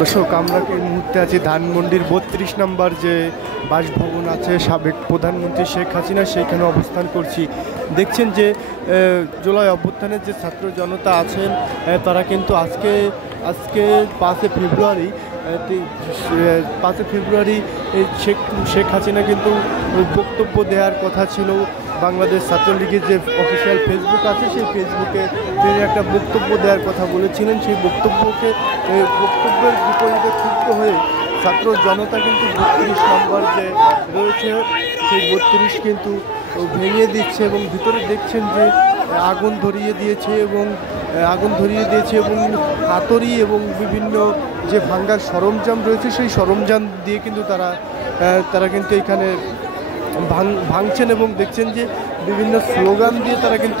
দর্শক, আমরা এই মুহূর্তে আছি ধানমন্ডির ৩২ নম্বর যে বাসভবন আছে সাবেক প্রধানমন্ত্রী শেখ হাসিনা, সেইখানে অবস্থান করছি। দেখছেন যে জুলাই অভ্যুত্থানের যে ছাত্র জনতা আছেন তারা কিন্তু আজকে 5 ফেব্রুয়ারি শেখ হাসিনা কিন্তু বক্তব্য দেওয়ার কথা ছিল। বাংলাদেশ ছাত্রলীগের যে অফিসিয়াল ফেসবুক আছে সেই ফেসবুকে তিনি একটা বক্তব্য দেওয়ার কথা বলেছিলেন। সেই বক্তব্যের বিপরীতে ক্ষুব্ধ হয়ে ছাত্র জনতা কিন্তু ৩২ নম্বর যে রয়েছে সেই ৩২ কিন্তু ভেঙে দিচ্ছে এবং ভিতরে দেখছেন যে আগুন ধরিয়ে দিয়েছে এবং হাতুড়ি এবং বিভিন্ন যে ভাঙ্গার সরঞ্জাম রয়েছে সেই সরঞ্জাম দিয়ে কিন্তু তারা কিন্তু এখানে ভাঙছেন এবং দেখছেন যে বিভিন্ন স্লোগান দিয়ে তারা কিন্তু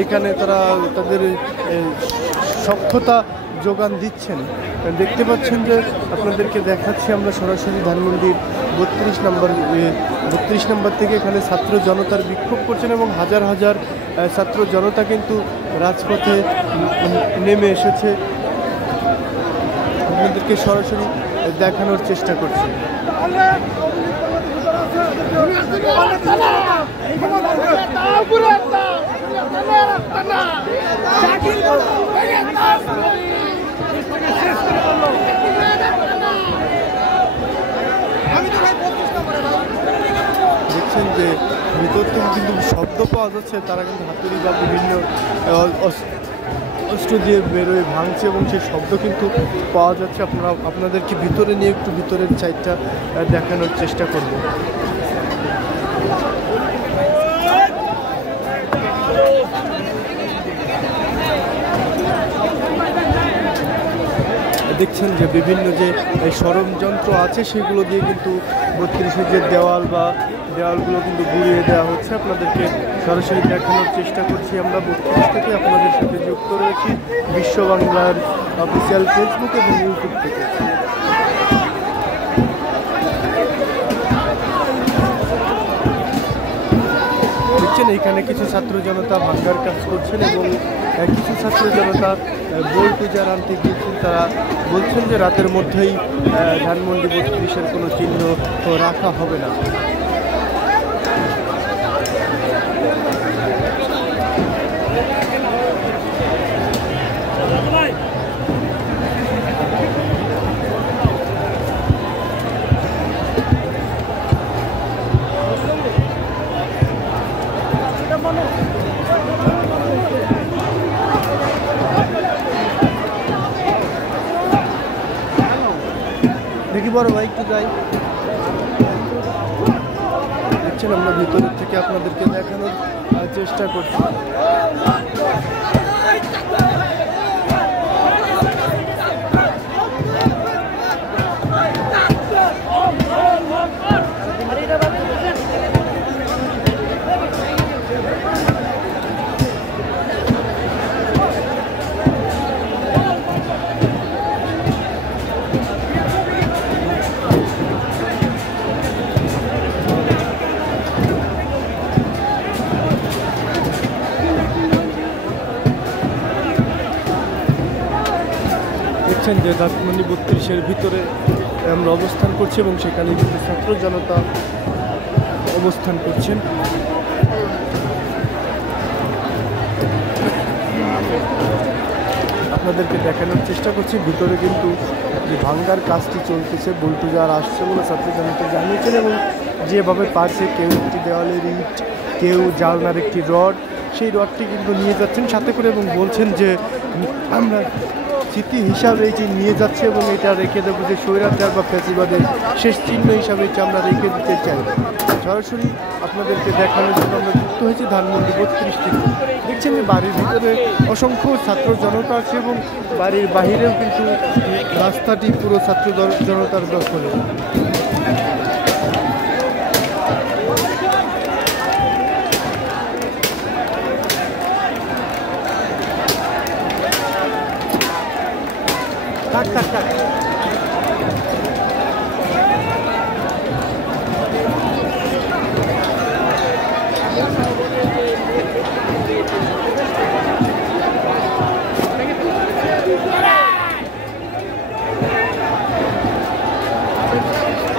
এইখানে তারা তাদের সক্ষমতা যোগান দিচ্ছেন। দেখতে পাচ্ছেন যে আপনাদেরকে দেখাচ্ছি আমরা সরাসরি ধানমন্ডির 32 নম্বর থেকে এখানে ছাত্র জনতার বিক্ষোভ করছেন এবং হাজার হাজার ছাত্র জনতা কিন্তু রাজপথে নেমে এসেছে। আপনাদেরকে সরাসরি দেখানোর চেষ্টা করছি। দেখছেন যে ভিতর থেকে কিন্তু শব্দ পাওয়া যাচ্ছে, তারা কিন্তু হাতুড়ি বা বিভিন্ন অস্ত্র দিয়ে বেরোয় ভাঙছে এবং সেই শব্দ কিন্তু পাওয়া যাচ্ছে। আপনাদেরকে ভিতরে নিয়ে একটু ভিতরের সাইডটা দেখানোর চেষ্টা করব। দেখছেন যে বিভিন্ন যে সরঞ্জান্ত্র আছে সেগুলো দিয়ে কিন্তু 32-এর যে দেওয়ালগুলো কিন্তু গুঁড়িয়ে দেওয়া হচ্ছে। আপনাদেরকে সরাসরি দেখানোর চেষ্টা করছি আমরা 32 থেকে। আপনাদের সাথে যুক্ত রয়েছি বিশ্ব বাংলার অফিসিয়াল ফেসবুক এবং ইউটিউব থেকে। দেখছেন এইখানে কিছু ছাত্র জনতা ভাঙ্গার কাজ করছেন এবং কিছু ছাত্র জনতা বই পূজার আনতে গিয়েছেন। তারা বলছেন যে রাতের মধ্যেই ধানমন্ডি 32-এর কোনো চিহ্ন রাখা হবে না। দেখি বড় ভাই একটু যাই। দেখছেন আমরা ভিতরের থেকে আপনাদেরকে দেখানোর চেষ্টা করছি। যে ধানমন্ডি 32-এর ভিতরে আমরা অবস্থান করছি এবং সেখানে কিন্তু ছাত্র জনতা অবস্থান করছেন। আপনাদেরকে দেখানোর চেষ্টা করছি ভিতরে কিন্তু যে ভাঙ্গার কাজটি চলতেছে, বুলডোজার আসছে বলে ছাত্র জনতা জানিয়েছেন এবং যেভাবে পারছে কেউ একটি দেওয়ালের ইট, কেউ জালনার একটি রড, সেই রডটি কিন্তু নিয়ে যাচ্ছেন সাথে করে এবং বলছেন যে আমরা স্মৃতি হিসাবে এটি নিয়ে যাচ্ছে এবং এটা রেখে দেবো যে স্বৈরাচার বা ফ্যাসিবাদের শেষ চিহ্ন হিসাবে এটি আমরা রেখে দিতে চাই। সরাসরি আপনাদেরকে দেখানোর জন্য আমরা যুক্ত হয়েছি ধানমন্ডি 32 থেকে। দেখছেন যে বাড়ির ভিতরে অসংখ্য ছাত্র জনতা আছে এবং বাড়ির বাহিরেও কিন্তু রাস্তাটি পুরো ছাত্র জনতার দখলে। থাক